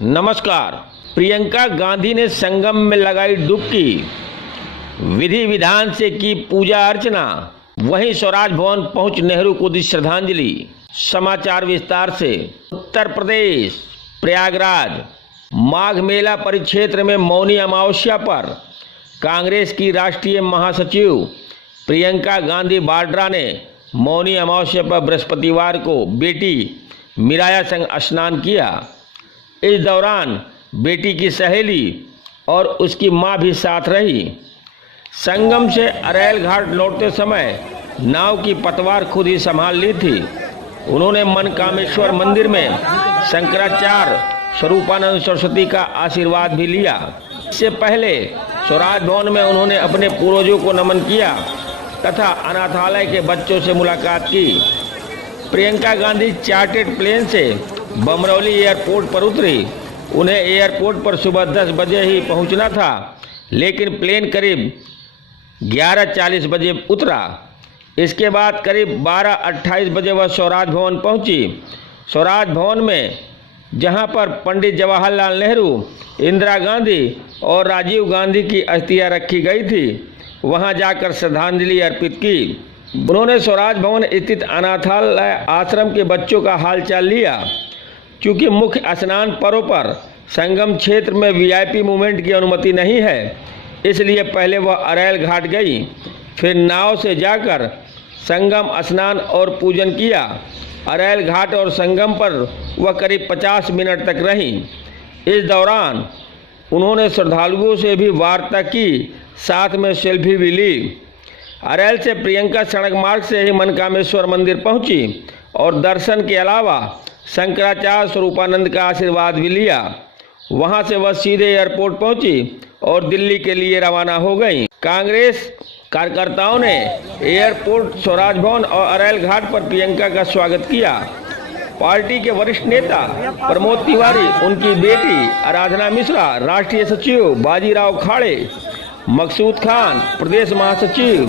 नमस्कार। प्रियंका गांधी ने संगम में लगाई डुबकी, विधि विधान से की पूजा अर्चना, वहीं स्वराज भवन पहुंच नेहरू को दी श्रद्धांजलि। समाचार विस्तार से। उत्तर प्रदेश प्रयागराज माघ मेला परिक्षेत्र में मौनी अमावस्या पर कांग्रेस की राष्ट्रीय महासचिव प्रियंका गांधी वाड्रा ने मौनी अमावस्या पर बृहस्पतिवार को बेटी मिराया संग स्नान किया। इस दौरान बेटी की सहेली और उसकी मां भी साथ रही। संगम से अरैल घाट लौटते समय नाव की पतवार खुद ही संभाल ली थी। उन्होंने मनकामेश्वर मंदिर में शंकराचार्य स्वरूपानंद सरस्वती का आशीर्वाद भी लिया। इससे पहले स्वराज भवन में उन्होंने अपने पूर्वजों को नमन किया तथा अनाथालय के बच्चों से मुलाकात की। प्रियंका गांधी चार्टर्ड प्लेन से बमरौली एयरपोर्ट पर उतरी। उन्हें एयरपोर्ट पर सुबह 10 बजे ही पहुंचना था, लेकिन प्लेन करीब 11:40 बजे उतरा। इसके बाद करीब 12:28 बजे वह स्वराज भवन पहुंची। स्वराज भवन में जहां पर पंडित जवाहरलाल नेहरू, इंदिरा गांधी और राजीव गांधी की अस्थियां रखी गई थी, वहां जाकर श्रद्धांजलि अर्पित की। उन्होंने स्वराज भवन स्थित अनाथालय आश्रम के बच्चों का हालचाल लिया। क्योंकि मुख्य स्नान पर्व पर संगम क्षेत्र में वीआईपी मूवमेंट की अनुमति नहीं है, इसलिए पहले वह अरैल घाट गई, फिर नाव से जाकर संगम स्नान और पूजन किया। अरैल घाट और संगम पर वह करीब 50 मिनट तक रहीं। इस दौरान उन्होंने श्रद्धालुओं से भी वार्ता की, साथ में सेल्फी भी ली। अरैल से प्रियंका सड़क मार्ग से ही मनकामेश्वर मंदिर पहुंची और दर्शन के अलावा शंकराचार्य स्वरूपानंद का आशीर्वाद भी लिया। वहां से वह सीधे एयरपोर्ट पहुंची और दिल्ली के लिए रवाना हो गई। कांग्रेस कार्यकर्ताओं ने एयरपोर्ट, स्वराज भवन और अरैल घाट पर प्रियंका का स्वागत किया। पार्टी के वरिष्ठ नेता प्रमोद तिवारी, उनकी बेटी आराधना मिश्रा, राष्ट्रीय सचिव बाजीराव खाड़े, मकसूद खान, प्रदेश महासचिव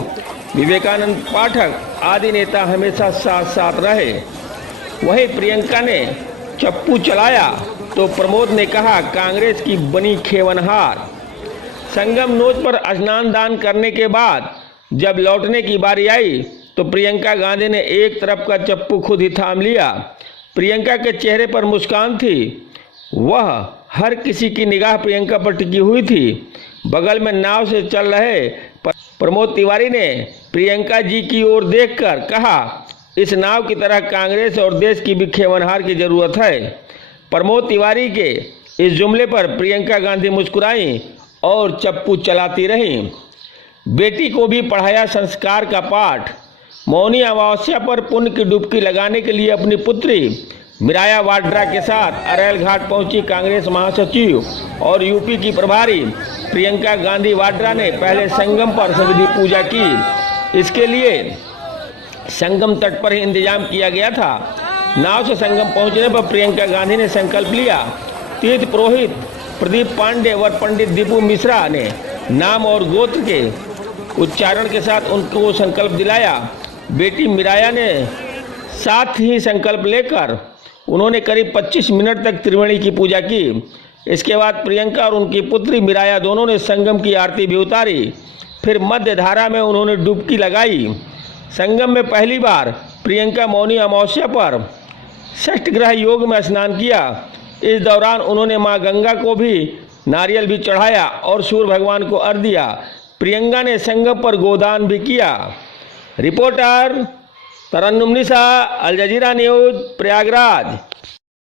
विवेकानंद पाठक आदि नेता हमेशा साथ साथ रहे। वहीं प्रियंका ने चप्पू चलाया तो प्रमोद ने कहा, कांग्रेस की बनी खेवनहार। संगम नोच पर स्नान दान करने के बाद जब लौटने की बारी आई तो प्रियंका गांधी ने एक तरफ का चप्पू खुद ही थाम लिया। प्रियंका के चेहरे पर मुस्कान थी। वह हर किसी की निगाह प्रियंका पर टिकी हुई थी। बगल में नाव से चल रहे प्रमोद तिवारी ने प्रियंका जी की ओर देखकर कहा, इस नाव की तरह कांग्रेस और देश की भी खेवनहार की जरूरत है। प्रमोद तिवारी के इस जुमले पर प्रियंका गांधी मुस्कुराईं और चप्पू चलाती रहीं। बेटी को भी पढ़ाया संस्कार का पाठ। मौनी अमावस्या पर पुण्य की डुबकी लगाने के लिए अपनी पुत्री मिराया वाड्रा के साथ अरैल घाट पहुंची कांग्रेस महासचिव और यूपी की प्रभारी प्रियंका गांधी वाड्रा ने पहले संगम पर संविधि पूजा की। इसके लिए संगम तट पर ही इंतजाम किया गया था। नाव से संगम पहुंचने पर प्रियंका गांधी ने संकल्प लिया। तीर्थ पुरोहित प्रदीप पांडे और पंडित दीपू मिश्रा ने नाम और गोत्र के उच्चारण के साथ उनको संकल्प दिलाया। बेटी मिराया ने साथ ही संकल्प लेकर उन्होंने करीब 25 मिनट तक त्रिवेणी की पूजा की। इसके बाद प्रियंका और उनकी पुत्री मिराया दोनों ने संगम की आरती भी उतारी। फिर मध्य धारा में उन्होंने डुबकी लगाई। संगम में पहली बार प्रियंका मौनी अमावस्या पर षष्ठ ग्रह योग में स्नान किया। इस दौरान उन्होंने मां गंगा को भी नारियल भी चढ़ाया और सूर्य भगवान को अर्घ्य दिया। प्रियंका ने संगम पर गोदान भी किया। रिपोर्टर तरन्नुम निसा, अल जजीरा न्यूज, प्रयागराज।